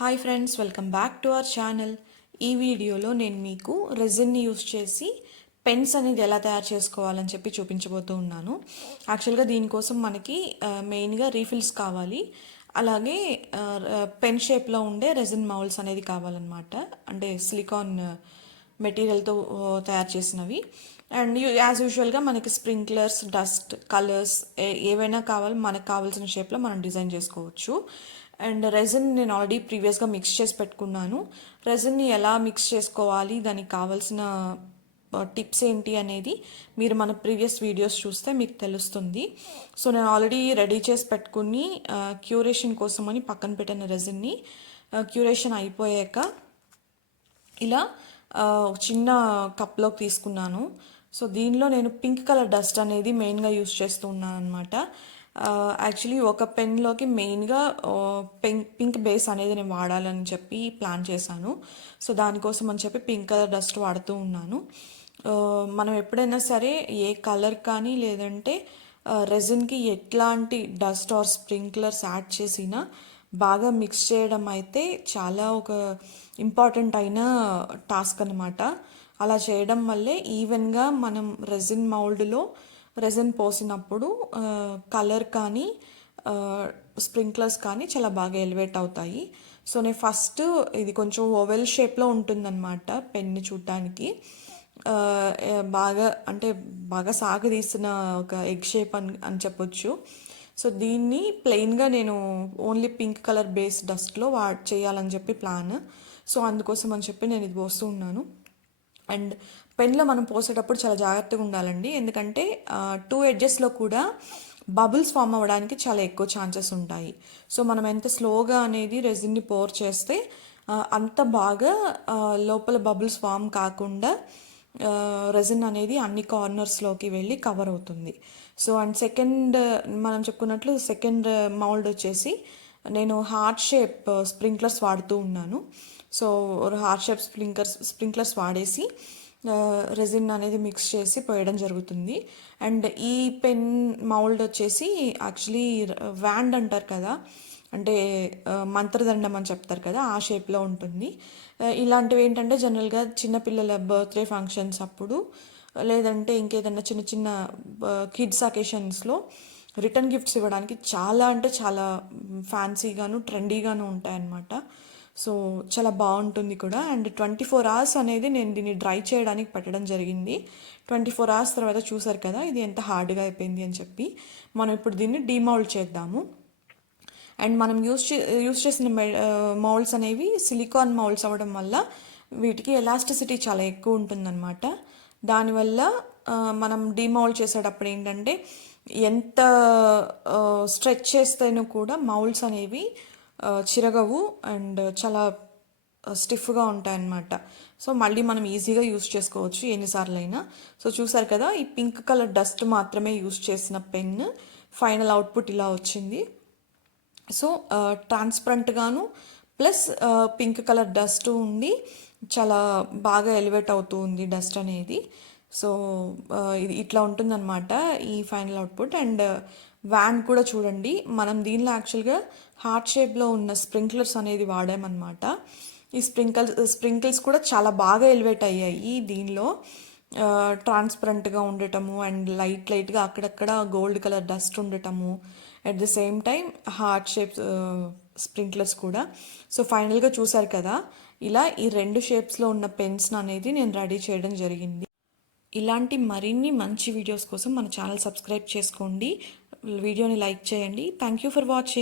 Hi friends, welcome back to our channel. ఈ వీడియోలో నేను మీకు రెజిన్ని యూస్ చేసి పెన్స్ అనేది ఎలా తయారు చేసుకోవాలని చెప్పి చూపించబోతూ ఉన్నాను. యాక్చువల్గా దీనికోసం మనకి మెయిన్గా రీఫిల్స్ కావాలి, అలాగే పెన్ షేప్లో ఉండే రెజిన్ మౌల్స్ అనేది కావాలన్నమాట. అంటే సిలికాన్ మెటీరియల్తో తయారు చేసినవి. అండ్ యాజ్ యూజువల్గా మనకి స్ప్రింక్లర్స్, డస్ట్, కలర్స్ ఏవైనా కావాలి, మనకు కావాల్సిన షేప్లో మనం డిజైన్ చేసుకోవచ్చు. అండ్ రెజిన్ నేను ఆల్రెడీ ప్రీవియస్గా మిక్స్ చేసి పెట్టుకున్నాను. రెజిన్ని ఎలా మిక్స్ చేసుకోవాలి, దానికి కావాల్సిన టిప్స్ ఏంటి అనేది మీరు మన ప్రీవియస్ వీడియోస్ చూస్తే మీకు తెలుస్తుంది. సో నేను ఆల్రెడీ రెడీ చేసి పెట్టుకుని క్యూరేషన్ కోసమని పక్కన పెట్టిన రెజిన్ని క్యూరేషన్ అయిపోయాక ఇలా చిన్న కప్లోకి తీసుకున్నాను. సో దీనిలో నేను పింక్ కలర్ డస్ట్ అనేది మెయిన్గా యూస్ చేస్తూ ఉన్నాను అనమాట. యాక్చువల్లీ ఒక పెన్లోకి మెయిన్గా పింక్ బేస్ అనేది నేను వాడాలని చెప్పి ప్లాన్ చేశాను. సో దానికోసం అని చెప్పి పింక్ కలర్ డస్ట్ వాడుతూ ఉన్నాను. మనం ఎప్పుడైనా సరే ఏ కలర్ కానీ లేదంటే రెజిన్కి ఎట్లాంటి డస్ట్ ఆర్ స్ప్రింక్లర్స్ యాడ్ చేసినా బాగా మిక్స్ చేయడం అయితే చాలా ఒక ఇంపార్టెంట్ అయిన టాస్క్ అనమాట. అలా చేయడం వల్లే ఈవెన్గా మనం రెజిన్ మౌల్డ్లో రెజిన్ పోసినప్పుడు కలర్ కానీ స్ప్రింక్లర్స్ కానీ చాలా బాగా ఎలివేట్ అవుతాయి. సో నేను ఫస్ట్ ఇది కొంచెం ఓవెల్ షేప్లో ఉంటుందన్నమాట పెన్ని చూడటానికి. బాగా అంటే బాగా సాగదీసిన ఒక ఎగ్ షేప్ అని చెప్పొచ్చు. సో దీన్ని ప్లెయిన్గా నేను ఓన్లీ పింక్ కలర్ బేస్ డస్ట్లో చేయాలని చెప్పి ప్లాన్. సో అందుకోసం అని చెప్పి నేను ఇది పోస్తూ ఉన్నాను. అండ్ పెన్లో మనం పోసేటప్పుడు చాలా జాగ్రత్తగా ఉండాలండి, ఎందుకంటే 2 ఎడ్జెస్లో కూడా బబుల్స్ ఫామ్ అవ్వడానికి చాలా ఎక్కువ ఛాన్సెస్ ఉంటాయి. సో మనం ఎంత స్లోగా అనేది రెజిన్ని పోర్ చేస్తే అంత బాగా లోపల బబుల్స్ ఫామ్ కాకుండా రెజిన్ అనేది అన్ని కార్నర్స్లోకి వెళ్ళి కవర్ అవుతుంది. సో అండ్ సెకండ్ మనం చెప్పుకున్నట్లు సెకండ్ మౌల్డ్ వచ్చేసి నేను హార్ట్ షేప్ స్ప్రింక్లర్స్ వాడుతూ ఉన్నాను. సో హార్ట్ షేప్ స్ప్రింక్లర్స్ వాడేసి రెజిన్ అనేది మిక్స్ చేసి పోయడం జరుగుతుంది. అండ్ ఈ పెన్ మౌల్డ్ వచ్చేసి యాక్చువల్లీ వ్యాండ్ అంటారు కదా, అంటే మంత్రదండం అని చెప్తారు కదా, ఆ షేప్లో ఉంటుంది. ఇలాంటివి ఏంటంటే జనరల్గా చిన్నపిల్లల బర్త్డే ఫంక్షన్స్ అప్పుడు లేదంటే ఇంకేదన్నా చిన్న చిన్న కిడ్స్ అకేషన్స్లో రిటర్న్ గిఫ్ట్స్ ఇవ్వడానికి చాలా అంటే చాలా ఫ్యాన్సీగాను ట్రెండీగాను ఉంటాయన్నమాట. సో చాలా బాగుంటుంది కూడా. అండ్ 24 hours అనేది నేను దీన్ని డ్రై చేయడానికి పెట్టడం జరిగింది. 24 hours తర్వాత చూసారు కదా ఇది ఎంత హార్డ్గా అయిపోయింది అని చెప్పి. మనం ఇప్పుడు దీన్ని డీమౌల్డ్ చేద్దాము. అండ్ మనం యూస్ చేసిన మౌల్డ్స్ అనేవి సిలికాన్ మౌల్డ్స్ అవ్వడం వల్ల వీటికి ఎలాస్టిసిటీ చాలా ఎక్కువ ఉంటుందన్నమాట. దానివల్ల మనం డీమౌల్డ్ చేసేటప్పుడు ఏంటంటే ఎంత స్ట్రెచ్ చేస్తేనూ కూడా మౌల్డ్స్ అనేవి చిరగవు అండ్ చాలా స్టిఫ్గా ఉంటాయన్నమాట. సో మళ్ళీ మనం ఈజీగా యూస్ చేసుకోవచ్చు ఎన్నిసార్లు అయినా. సో చూసారు కదా, ఈ పింక్ కలర్ డస్ట్ మాత్రమే యూస్ చేసిన పెన్ ఫైనల్ అవుట్పుట్ ఇలా వచ్చింది. సో ట్రాన్స్పరెంట్గాను ప్లస్ పింక్ కలర్ డస్ట్ ఉండి చాలా బాగా ఎలివేట్ అవుతూ ఉంది డస్ట్ అనేది. సో ఇది ఇట్లా ఉంటుందన్నమాట ఈ ఫైనల్ అవుట్పుట్. అండ్ వ్యాన్ కూడా చూడండి, మనం దీనిలో యాక్చువల్గా హార్ట్ షేప్లో ఉన్న స్ప్రింక్లర్స్ అనేది వాడామన్నమాట. ఈ స్ప్రింకిల్స్ కూడా చాలా బాగా ఎలివేట్ అయ్యాయి దీనిలో. ట్రాన్స్పరెంట్గా ఉండటము అండ్ లైట్గా అక్కడక్కడ గోల్డ్ కలర్ డస్ట్ ఉండటము, at the same time heart shape sprinklers కూడా. సో ఫైనల్గా చూసారు కదా, ఇలా ఈ 2 షేప్స్లో ఉన్న పెన్స్ అనేది నేను రెడీ చేయడం జరిగింది. ఇలాంటి మరిన్ని మంచి వీడియోస్ కోసం మన ఛానల్ సబ్స్క్రైబ్ చేసుకోండి, వీడియోని లైక్ చేయండి. Thank you for watching.